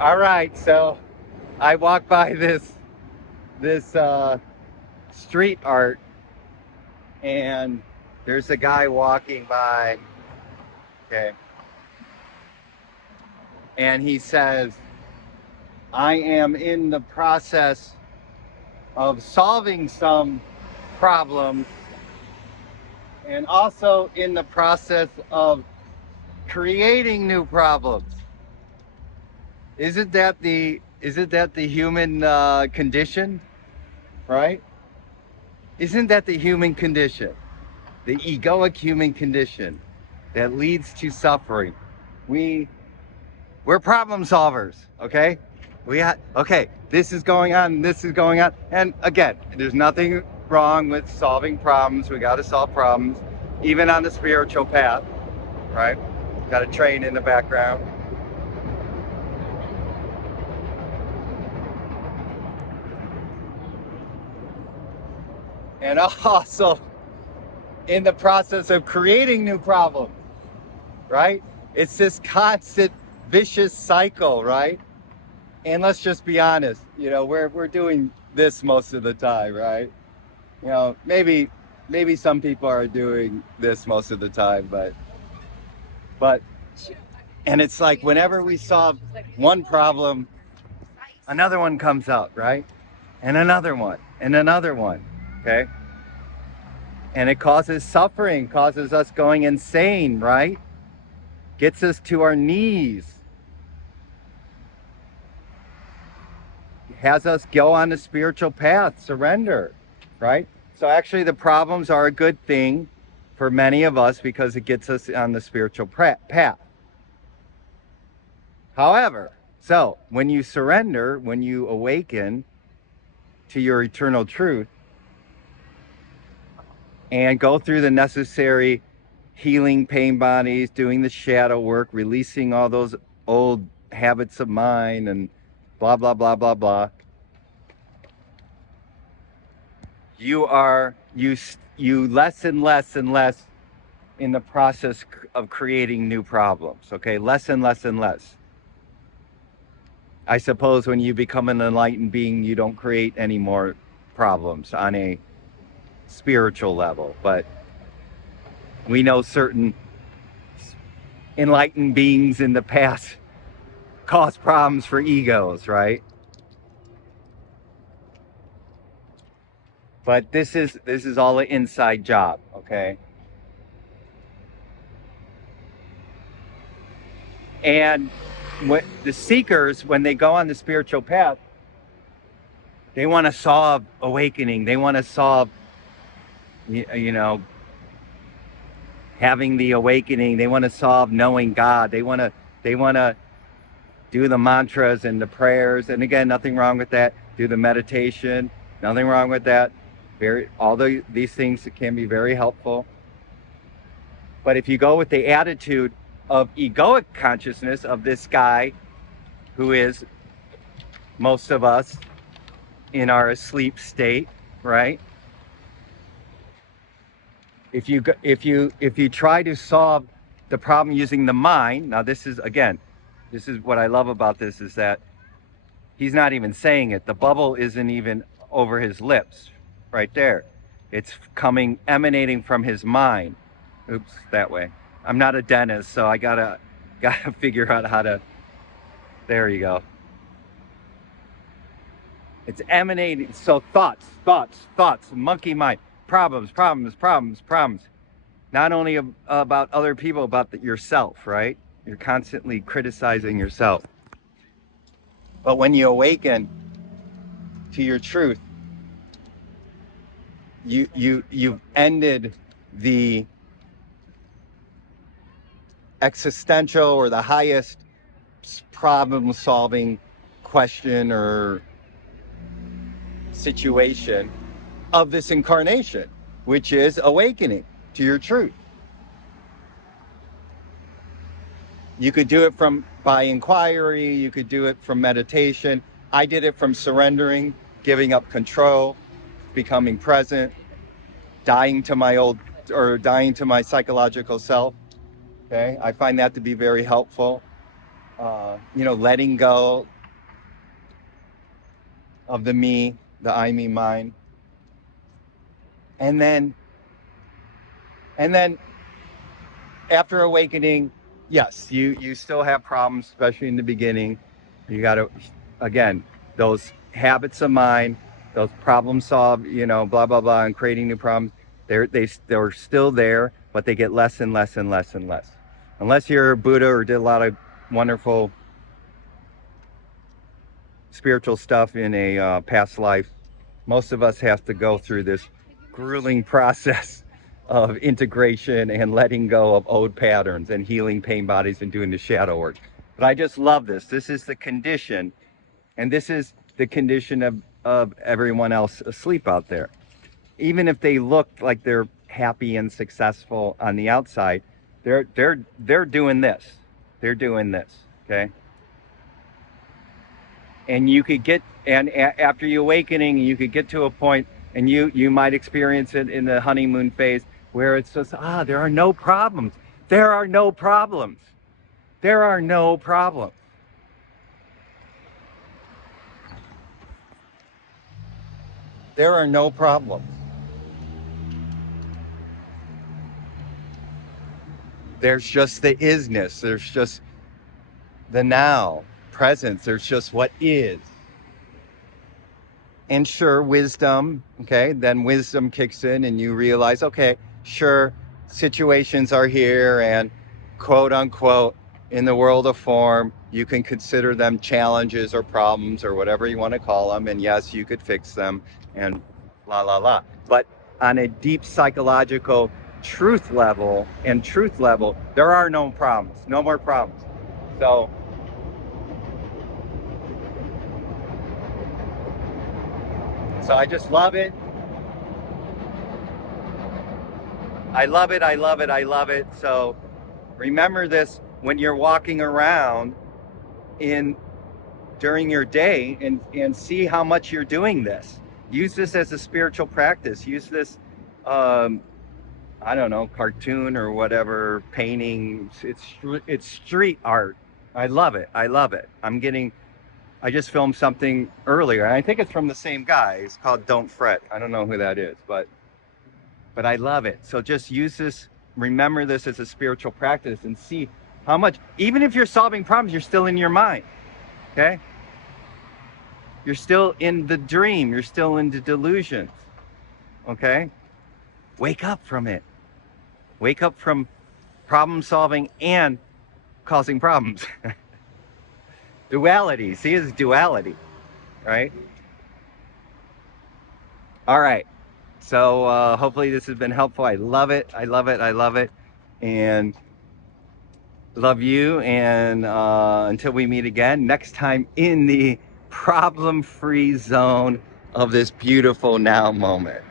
All right, so I walked by this street art, and there's a guy walking by. Okay, and he says, "I am in the process of solving some problems, and also in the process of creating new problems." Isn't that the human condition, right? Isn't that the human condition, the egoic human condition that leads to suffering? We we're problem solvers, okay? Okay. This is going on. This is going on, and again, there's nothing wrong with solving problems. We got to solve problems, even on the spiritual path, right? Got a train in the background. And also in the process of creating new problems, right? It's this constant vicious cycle, right? And let's just be honest, we're doing this most of the time, right? Maybe some people are doing this most of the time, but and it's like whenever we solve one problem, another one comes up, right? And another one, and another one, okay? And it causes suffering, causes us going insane, right? Gets us to our knees, has us go on the spiritual path, surrender, right? So actually the problems are a good thing for many of us because it gets us on the spiritual path. However, so when you surrender, when you awaken to your eternal truth and go through the necessary healing pain bodies, doing the shadow work, releasing all those old habits of mind and blah, blah, blah, blah, blah, you less and less and less in the process of creating new problems, okay? Less and less and less. I suppose when you become an enlightened being, you don't create any more problems on a spiritual level, but we know certain enlightened beings in the past caused problems for egos, right? But this is all an inside job, okay? And the seekers, when they go on the spiritual path, they want to solve awakening. They want to solve, having the awakening. They want to solve knowing God. They want to do the mantras and the prayers. And again, nothing wrong with that. Do the meditation. Nothing wrong with that. These things can be very helpful. But if you go with the attitude of egoic consciousness of this guy who is most of us in our asleep state, right? If you try to solve the problem using the mind, now this is what I love about this is that he's not even saying it. The bubble isn't even over his lips, right there. It's emanating from his mind. Oops, that way. I'm not a dentist, so I gotta figure out how to. There you go. It's emanating. So thoughts, monkey mind, problems. Not only about other people, about yourself, right? You're constantly criticizing yourself. But when you awaken to your truth, you've ended the existential or the highest problem solving question or situation of this incarnation, which is awakening to your truth. You could do it by inquiry, you could do it from meditation. I did it from surrendering, giving up control, becoming present, dying to my psychological self. Okay, I find that to be very helpful. letting go of the me, the I, me, mine. And then, and then after awakening, yes, you still have problems, especially in the beginning. You got to, again, those habits of mind, those problem solve, blah blah blah, and creating new problems. They're still there, but they get less and less and less and less. Unless you're Buddha or did a lot of wonderful spiritual stuff in a past life, most of us have to go through this grueling process of integration and letting go of old patterns and healing pain bodies and doing the shadow work. But I just love this. This is the condition, and this is the condition of everyone else asleep out there. Even if they look like they're happy and successful on the outside, they're doing this. They're doing this. Okay. And you could get, and after you awakening, you could get to a point, and you might experience it in the honeymoon phase, where it's just, there are no problems. There are no problems. There are no problems. There are no problems. There's just the isness. There's just the now, presence. There's just what is. And sure, wisdom, okay, then wisdom kicks in and you realize, okay, sure, situations are here and quote unquote, in the world of form, you can consider them challenges or problems or whatever you want to call them. And yes, you could fix them and la, la, la. But on a deep psychological truth level, there are no problems, no more problems. So I just love it. I love it. I love it. I love it. So remember this when you're walking around during your day and see how much you're doing this. Use this as a spiritual practice. Use this, I don't know, cartoon or whatever, painting. It's street art. I love it. I love it. I just filmed something earlier, and I think it's from the same guy. It's called Don't Fret. I don't know who that is, but I love it. So just use this, remember this as a spiritual practice and see how much, even if you're solving problems, you're still in your mind, okay? You're still in the dream. You're still in the delusions, okay? Wake up from it. Wake up from problem solving and causing problems. Duality. See, it's duality, right? All right. So hopefully this has been helpful. I love it. I love it. I love it. And love you. And until we meet again, next time in the problem-free zone of this beautiful now moment.